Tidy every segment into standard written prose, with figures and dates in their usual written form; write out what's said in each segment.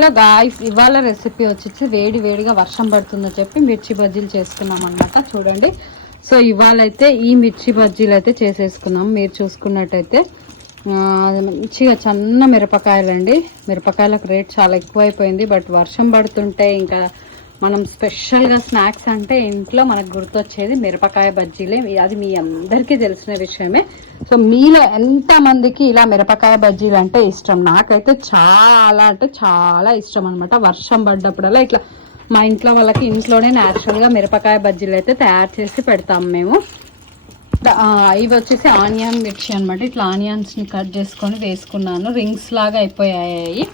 Hello guys, ఇవాళ recipe వచ్చేసి వేడిగా వర్షం పడుతుందని చెప్పి మిర్చి బజ్జీలు చేసుకున్నాం అనమాట. చూడండి, సో ఇవాళ అయితే ఈ మిర్చి బజ్జీలు అయితే చేసేసుకున్నాం. మీరు చూసుకున్నట్టయితే మంచిగా సన్న మిరపకాయలు అండి. మిరపకాయలకు రేట్ చాలా ఎక్కువైపోయింది. బట్ వర్షం పడుతుంటే ఇంకా మనం స్పెషల్గా స్నాక్స్ అంటే ఇంట్లో మనకు గుర్తొచ్చేది మిరపకాయ బజ్జీలే. అది మీ అందరికీ తెలిసిన విషయమే. సో మీలో ఎంతమందికి ఇలా మిరపకాయ బజ్జీలు అంటే ఇష్టం? నాకైతే చాలా అంటే చాలా ఇష్టం అనమాట. వర్షం పడ్డప్పుడల్లా ఇట్లా మా ఇంట్లో వాళ్ళకి ఇంట్లోనే న్యాచురల్గా మిరపకాయ బజ్జీలు అయితే తయారు చేసి పెడతాం మేము. ఇవి వచ్చేసి ఆనియన్ మిర్చి అనమాట. ఇట్లా ఆనియన్స్ని కట్ చేసుకొని వేసుకున్నాను. రింగ్స్ లాగా అయిపోయాయి.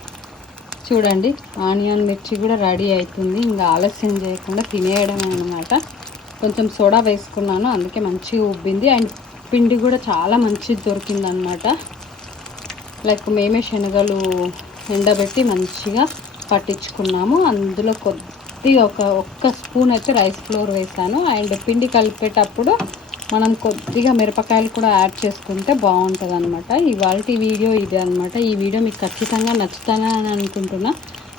చూడండి, ఆనియన్ మిర్చి కూడా రెడీ అవుతుంది. ఇంకా ఆలస్యం చేయకుండా తినేయడం అనమాట. కొంచెం సోడా వేసుకున్నాను, అందుకే మంచిగా ఉబ్బింది. అండ్ పిండి కూడా చాలా మంచిది దొరికింది అనమాట. లైక్ మేమే శనగలు ఎండబెట్టి మంచిగా పట్టించుకున్నాము. అందులో కొద్దిగా ఒక్క స్పూన్ అయితే రైస్ ఫ్లోర్ వేసాను. అండ్ పిండి కలిపేటప్పుడు మనం కొద్దిగా మిరపకాయలు కూడా యాడ్ చేసుకుంటే బాగుంటుంది అనమాట. ఇవాళ వీడియో ఇదే అనమాట. ఈ వీడియో మీకు ఖచ్చితంగా నచ్చుతానని అనుకుంటున్నా.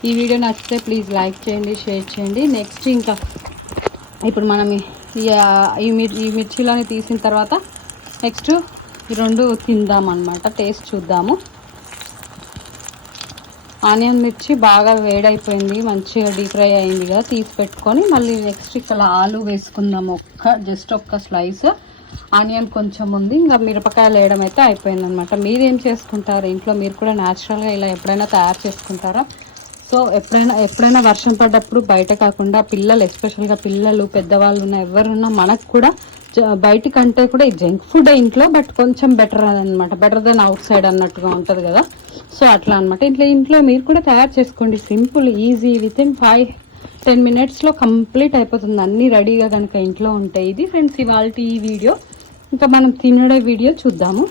ఈ వీడియో నచ్చితే ప్లీజ్ లైక్ చేయండి, షేర్ చేయండి. నెక్స్ట్ ఇంకా ఇప్పుడు మనం ఈ మిర్చిలని తీసిన తర్వాత నెక్స్ట్ ఈ రెండు తిందాం అనమాట. టేస్ట్ చూద్దాము. ఆనియన్ మిర్చి బాగా వేడైపోయింది, మంచిగా డీప్ ఫ్రై అయింది కదా, తీసి పెట్టుకొని మళ్ళీ నెక్స్ట్ ఇక్కడ ఆలు వేసుకుందాము. జస్ట్ ఒక్క స్లైస్. ఆనియన్ కొంచెం ఉంది, ఇంకా మిరపకాయలు వేయడం అయితే అయిపోయింది అనమాట. మీరేం చేసుకుంటారు ఇంట్లో? మీరు కూడా న్యాచురల్గా ఇలా ఎప్పుడైనా తయారు చేసుకుంటారా? సో ఎప్పుడైనా వర్షం పడ్డప్పుడు బయట కాకుండా పిల్లలు, ఎస్పెషల్గా పిల్లలు, పెద్దవాళ్ళు ఉన్న ఎవరున్నా మనకు కూడా బయట కంటే కూడా ఈ జంక్ ఫుడ్ ఇంట్లో బట్ కొంచెం బెటర్ అనమాట. బెటర్ దెన్ అవుట్ సైడ్ అన్నట్టుగా ఉంటుంది కదా. సో అట్లా అనమాట. ఇంట్లో మీరు కూడా తయారు చేసుకోండి. సింపుల్, ఈజీ, వితిన్ 5-10 మినిట్స్లో కంప్లీట్ అయిపోతుంది. అన్నీ రెడీగా కనుక ఇంట్లో ఉంటాయి. ఇది ఫ్రెండ్స్ ఇవాళ ఈ వీడియో. ఇంకా మనం తినడే వీడియో చూద్దాము.